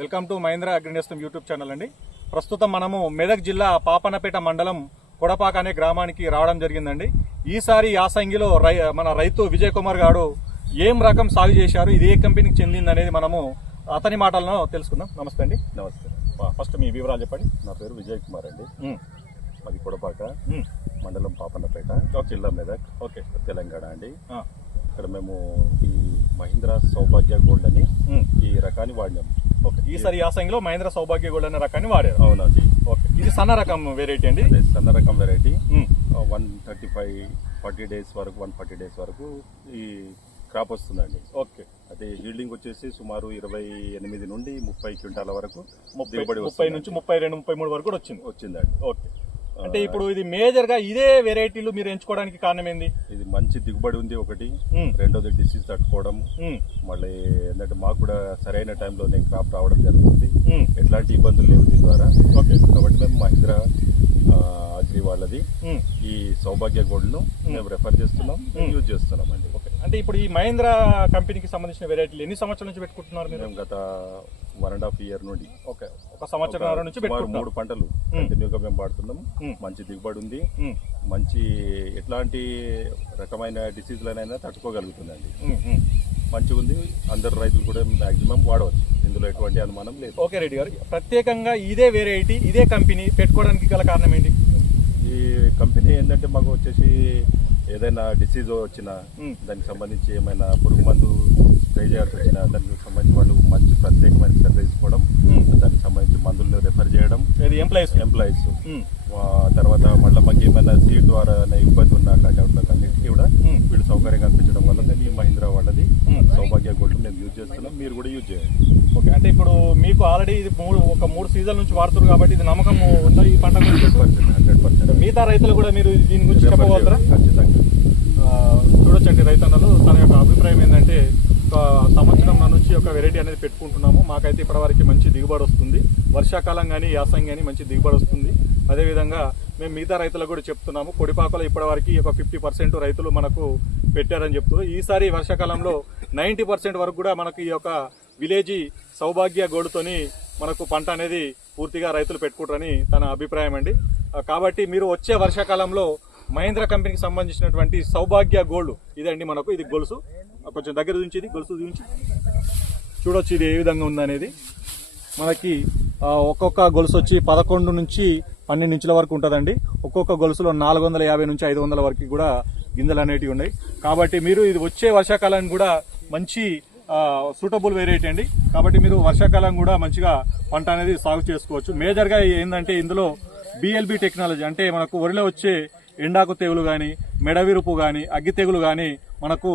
Welcome to Mahendra Agrinestham YouTube channel అండి. ప్రస్తుతం మనము మెదక్ జిల్లా పాపన్నపేట మండలం కొడపాక అనే గ్రామానికి రావడం జరిగిందండి. ఈసారి యాసంగిలో మన రైతు విజయ్ కుమార్ గారు ఏం రకం సాగు చేశారు, ఇది ఏ కంపెనీకి చెందింది అనేది మనము అతని మాటలను తెలుసుకుందాం. నమస్తే అండి. నమస్తే. ఫస్ట్ మీ వివరాలు చెప్పండి. నా పేరు విజయ్ కుమార్ అండి. మాది కొడపాక మండలం పాపన్నపేట, జిల్లా మెదక్, తెలంగాణ అండి. ఇక్కడ మేము ఈ మహీంద్రా సౌభాగ్య గోల్డ్ అని ఈ రకాన్ని వాడినాము. ఈసారి యాసంగిలో మహీంద్ర సౌభాగ్య గోల్డ్ అనే రకాన్ని వాడారు. అవునండి. ఇది సన్న రకం వెరైటీ అండి. సన్న రకం వెరైటీ 140 డేస్ వరకు ఈ క్రాప్ వస్తుందండి. అదే హీల్డింగ్ వచ్చేసి సుమారు 28 నుండి 30 క్వింటాల వరకు 30 నుంచి 32, 33 వరకు కూడా వచ్చిందండి. అంటే ఇప్పుడు ఇది మేజర్ గా ఇదే వెరైటీలు మీరు ఎంచుకోవడానికి కారణం ఏంది? ఇది మంచి దిగుబడి ఉంది ఒకటి, రెండోది డిసీజ్ తట్టుకోవడం, మళ్ళీ ఏంటంటే మాకు కూడా సరైన టైంలోనే క్రాప్ రావడం జరుగుతుంది, ఎట్లాంటి ఇబ్బందులు లేవు దీని ద్వారా. కాబట్టి మేము మహీంద్రా అగ్రి వాళ్ళది ఈ సౌభాగ్య గోల్డ్ ను మేము రెఫర్ చేస్తున్నాం, యూజ్ చేస్తున్నాం అండి. అంటే ఇప్పుడు ఈ మహీంద్రా కంపెనీకి సంబంధించిన వెరైటీలు ఎన్ని సంవత్సరాల నుంచి పెట్టుకుంటున్నారు మీరు? మేము గత 1.5 year నుండి ఒక సంవత్సరం నుంచి 3 పంటలు కంటిన్యూగా మేము వాడుతున్నాం. మంచి దిగుబడి ఉంది, మంచి ఎట్లాంటి రకమైన డిసీజ్లనైనా తట్టుకోగలుగుతుందండి. మంచిగా ఉంది. అందరు రైతులు కూడా మాక్సిమం వాడవచ్చు, ఇందులో ఎటువంటి అనుమానం లేదు. ఓకే రెడ్డి గారు, ప్రత్యేకంగా ఇదే వెరైటీ ఇదే కంపెనీ పెట్టుకోవడానికి గల కారణం ఏంటి? ఈ కంపెనీ ఏంటంటే మాకు వచ్చేసి ఏదైనా డిసీజ్ వచ్చినా దానికి సంబంధించి ఏమైనా పురుగు మందు స్ప్రే చేయాల్సి వచ్చినా దానికి సంబంధించి వాళ్ళు మంచి ప్రత్యేకమైన శ్రద్ధ తీసుకోవడం, దానికి సంబంధించి మందులను రెఫర్ చేయడం, ఎంప్లాయీస్ తర్వాత మళ్ళీ మాకు ఏమైనా సీడ్ ద్వారా ఇబ్బంది ఉన్నా అన్నిటికీ కూడా వీళ్ళు సౌకర్యంగా అనిపించడం వల్ల మేము ఈ మహీంద్రా వాళ్ళది సౌభాగ్య గోల్డ్ మేము యూజ్ చేస్తున్నాం. మీరు కూడా యూజ్ చేయండి. అంటే ఇప్పుడు మీకు ఆల్రెడీ ఇది 3 సీజన్ నుంచి వాడుతున్నారు కాబట్టి ఇది నమ్మకం ఉందా ఈ పంట? 100%. మిగతా రైతులు కూడా మీరు దీని గురించి చెప్పగలుగుతారా? ఖచ్చితంగా. చూడొచ్చండి, రైతన్నలు తన యొక్క అభిప్రాయం ఏంటంటే ఒక సంవత్సరం నుంచి ఒక వెరైటీ అనేది పెట్టుకుంటున్నాము, మాకైతే ఇప్పటివరకు మంచి దిగుబడి వస్తుంది, వర్షాకాలం కానీ యాసంగి కానీ మంచి దిగుబడి వస్తుంది. అదేవిధంగా మేము మిగతా రైతులకు కూడా చెప్తున్నాము, కొడిపాకలో ఇప్పటివరకు ఒక 50% రైతులు మనకు పెట్టారని చెప్తున్నారు. ఈసారి వర్షాకాలంలో 90% వరకు కూడా మనకు ఈ యొక్క విలేజీ సౌభాగ్య గోల్డ్తోని మనకు పంట అనేది పూర్తిగా రైతులు పెట్టుకుంటారని తన అభిప్రాయం అండి. కాబట్టి మీరు వచ్చే వర్షాకాలంలో మహీంద్రా కంపెనీకి సంబంధించినటువంటి సౌభాగ్య గోల్డ్ ఇదండి మనకు. ఇది గొలుసు, కొంచెం దగ్గర నుంచి ఇది గొలుసు నుంచి చూడొచ్చు ఇది ఏ విధంగా ఉందనేది. మనకి ఒక్కొక్క గొలుసు వచ్చి 11 నుంచి 12 ఇంచుల వరకు ఉంటుందండి. ఒక్కొక్క గొలుసులో 450 నుంచి 500 వరకు కూడా గింజలు అనేటివి ఉన్నాయి. కాబట్టి మీరు ఇది వచ్చే వర్షాకాలానికి కూడా మంచి సూటబుల్ వెరైటీ అండి. కాబట్టి మీరు వర్షాకాలం కూడా మంచిగా పంట అనేది సాగు చేసుకోవచ్చు. మేజర్గా ఏంటంటే ఇందులో బిఎల్బి టెక్నాలజీ, అంటే మనకు వరిలో వచ్చే ఎండాకు తెగులు కానీ, మెడవిరుపు కానీ, అగ్గి తెగులు కానీ మనకు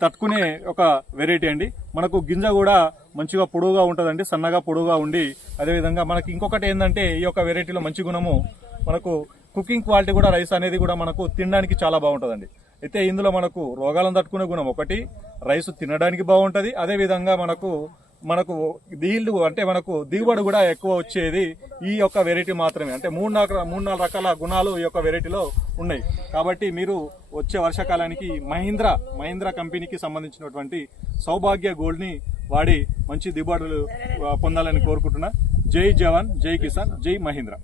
తట్టుకునే ఒక వెరైటీ అండి. మనకు గింజ కూడా మంచిగా పొడవుగా ఉంటుందండి, సన్నగా పొడవుగా ఉండి. అదేవిధంగా మనకి ఇంకొకటి ఏంటంటే ఈ యొక్క వెరైటీలో మంచి గుణము మనకు కుకింగ్ క్వాలిటీ కూడా, రైస్ అనేది కూడా మనకు తినడానికి చాలా బాగుంటుందండి. అయితే ఇందులో మనకు రోగాలను తట్టుకునే గుణం ఒకటి, రైస్ తినడానికి బాగుంటుంది. అదేవిధంగా మనకు దీల్లు అంటే మనకు దిగుబడి కూడా ఎక్కువ వచ్చేది ఈ యొక్క వెరైటీ మాత్రమే. అంటే 3-4 రకాల గుణాలు ఈ యొక్క వెరైటీలో ఉన్నాయి. కాబట్టి మీరు వచ్చే వర్షాకాలానికి మహీంద్రా కంపెనీకి సంబంధించినటువంటి సౌభాగ్య గోల్డ్ ని వాడి మంచి దిగుబడులు పొందాలని కోరుకుంటున్నా. జై జవాన్, జై కిసాన్, జై మహీంద్రా.